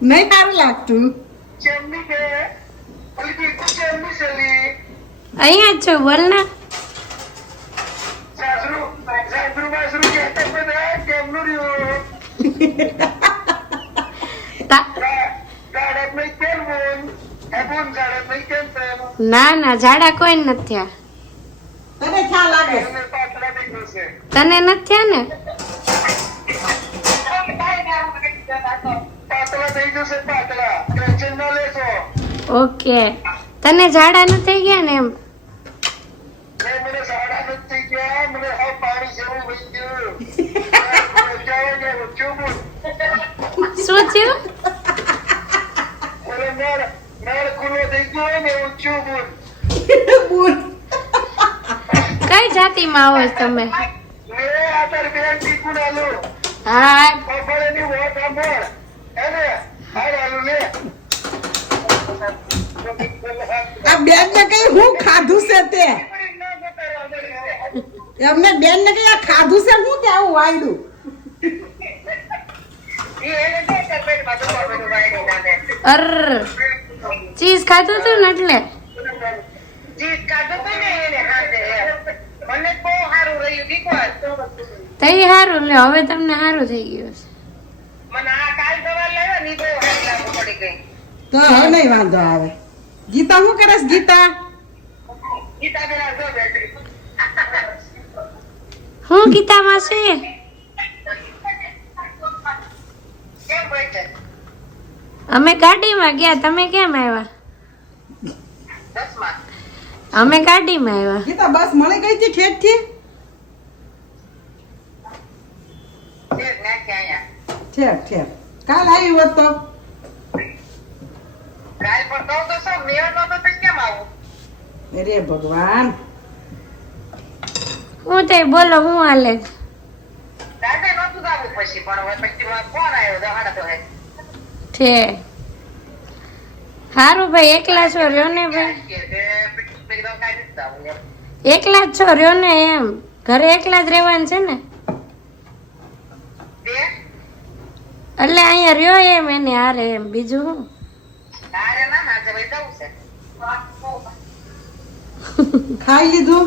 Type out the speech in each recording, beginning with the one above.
નહીં સારું લાગતું. અહીંયા જ છો, બોલ ને. ના ના, ઝાડા કોઈ નથી થયા. તને ખ્યાલ લાગે? તને નથી થયા ને? ઓકે, તને ઝાડા નથી થઈ ગયા ને? એમ શું થયું? કઈ જાતિમાં આવો છો તમે? હા, આ બેન ને કઈ હું ખાધું છે તે? એમને બેન ને કઈ આ ખાધું છે હું કે આવું વાયડું? અર ચીઝ ખાધું તું ને એટલે. તઈ હારું લે, હવે તમને હારું થઈ ગયું છે. તો હવે નહીં વાંધો આવે. ગીતા શું કરે છે? ગીતા હું ગીતામાં છે? અમે ગાડીમાં ગયા, તમે કેમ આવ્યા? અમે ગાડીમાં આવ્યા. ગીતા બસ મળી ગઈ હતી ઠેઠ થી? ઠેક ઠેક. કાલ આવી હોત તો? અરે ભગવાન, હું તે બોલો, હું હાલે? છે હારું ભાઈ, એકલા છો રહ્યો ને ભાઈ? એકલા જ છો રહ્યો ને? એમ ઘરે એકલા જ રહેવાનું છે ને? એટલે અહીંયા રહ્યો એમ એને હારે એમ, બીજું શું? ખાઈ લીધું?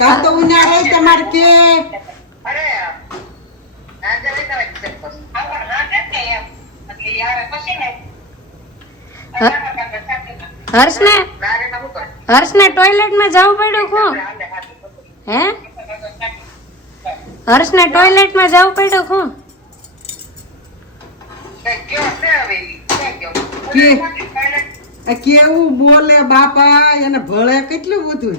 કાલ તો ઉનાળો તમારે કે હર્ષને ટોયલેટ માં જવું પડ્યું? કોણ હે? હર્ષને ટોયલેટ માં જવું પડ્યું? કોણ કેવું બોલે બાપા, એને ભળે કેટલું બધું.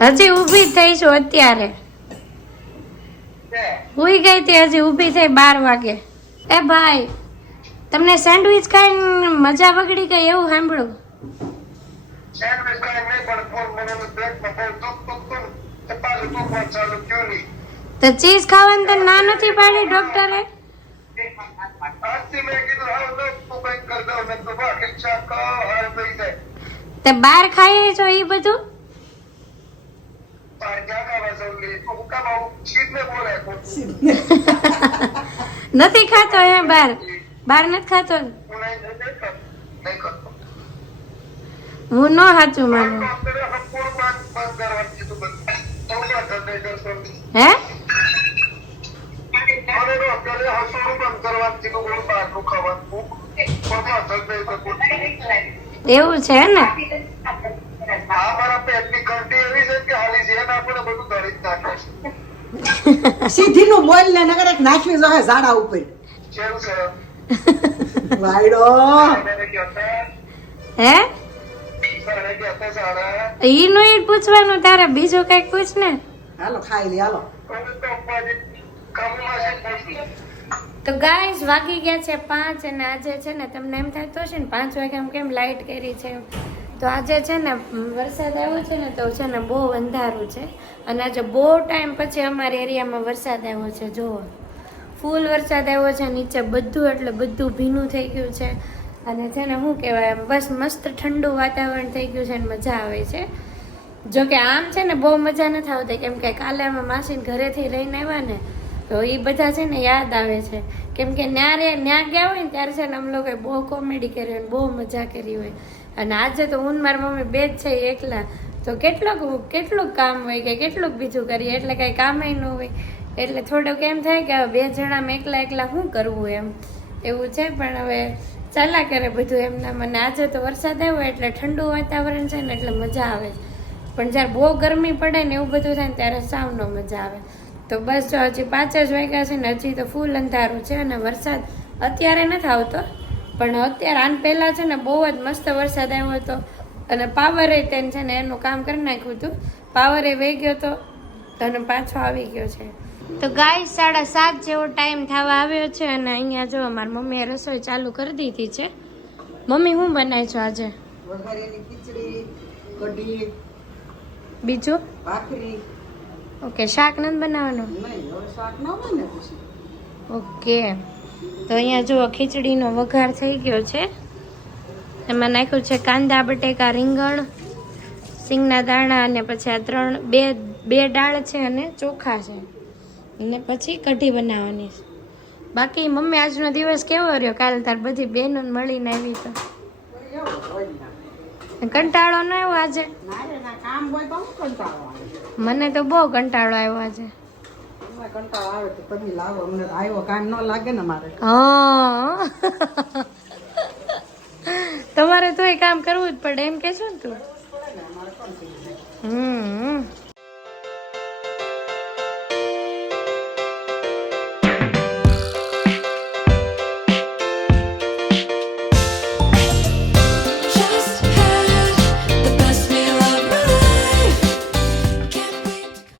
હજી ઊભી થઈ છું અત્યારે. હુઈ ગઈ હતી, હજી ઊભી થઈ 12 વાગે. એ ભાઈ, તમને સેન્ડવિચ ખાઈને મજા બગડી ગઈ એવું સાંભળ્યું? તો ચીઝ ખાવાની તો ના નથી પાડી ડોક્ટરે? તે બહાર ખાઈએ છો એ બધું? નથી ખાતો હે? બહાર નથી ખાતો? હું ન સાચું માનું. હે? એવું છે ને? સીધી નું બોલ ને, નગર એક નાખવી જોઈએ ઝાડા ઉપર. વાયડો હે? ઈનું ઈ પૂછવાનું તારે, બીજું કઈક પૂછ ને. હાલો ખાઈ લે, હાલો. તો ગાઈસ વાગી ગયા છે 5 અને આજે છે ને તમને એમ થતું હશે ને 5 વાગે કેમ લાઈટ કરી છે. તો આજે છે ને વરસાદ આવ્યો છે ને, તો છે ને બહુ અંધારું છે અને આજે બહુ ટાઈમ પછી અમારા એરિયામાં વરસાદ આવ્યો છે. જુઓ, ફૂલ વરસાદ આવ્યો છે, નીચે બધું એટલે બધું ભીનું થઈ ગયું છે. અને છે ને શું કહેવાય બસ મસ્ત ઠંડુ વાતાવરણ થઈ ગયું છે અને મજા આવે છે. જો કે આમ છે ને બહુ મજા નથી આવતી, કેમ કે કાલે અમે માસીને ઘરેથી રહીને આવ્યા ને તો એ બધા છે ને યાદ આવે છે, કેમ કે ત્યાં ગયા હોય ને ત્યારે છે ને અમે લોકોએ બહુ કોમેડી કરી હોય, બહુ મજા કરી હોય. અને આજે તો હું મારી મમ્મી બે જ છે એકલા, તો કેટલુંક કામ હોય કે કેટલુંક બીજું કરીએ, એટલે કાંઈ કામે ન હોય, એટલે થોડુંક એમ થાય કે હવે બે જણામાં એકલા શું કરવું એમ એવું છે. પણ હવે ચાલ્યા કરે બધું એમના. મને આજે તો વરસાદ આવ્યો એટલે ઠંડુ વાતાવરણ છે ને એટલે મજા આવે, પણ જ્યારે બહુ ગરમી પડે ને એવું બધું થાય ને ત્યારે સાવ ન મજા આવે. તો બસ જો હજી 5 જ વાગ્યા છે ને હજી તો ફૂલ અંધારું છે, અને વરસાદ અત્યારે નથી આવતો, પણ અત્યારે આન પહેલાં છે ને બહુ જ મસ્ત વરસાદ આવ્યો હતો, અને પાવરે તેને છે ને એનું કામ કરી નાખ્યું હતું, પાવરે વહી ગયો હતો અને પાછો આવી ગયો છે. તો ગાય 7:30 જેવો ટાઈમ થવા આવ્યો છે, અને અહીંયા જો મારી મમ્મીએ રસોઈ ચાલુ કરી દીધી છે. મમ્મી શું બનાવી છો આજે? વઘારેલી ખીચડી, કઢી, બીજું? ભાખરી. ઓકે, શાક નથી બનાવવાનું? નહીં, હવે શાક ન બને પછી. ઓકે, તો અહીંયા જુઓ ખીચડીનો વઘાર થઈ ગયો છે. એમાં નાખ્યું છે કાંદા, બટેકા, રીંગણ, સિંગના દાણા, અને પછી આ બે દાળ છે અને ચોખા છે, અને પછી કઢી બનાવવાની છે. બાકી મમ્મી આજનો દિવસ કેવો રહ્યો? કાલે તાર બધી બહેનો મળીને આવી તો કંટાળો ન આવ્યો આજે? કામ હોય તો હું કંટાળો આવે. મને તો બહુ કંટાળો આવ્યો આજે. કંટાળો આવે તો તમે લાવો, અમને આવ્યો કામ ન લાગે ને મારે. હા તમારે તો એ કામ કરવું જ પડે એમ કે છો ને તું.